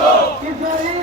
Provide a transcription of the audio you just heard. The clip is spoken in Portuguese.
Sou! Oh. Que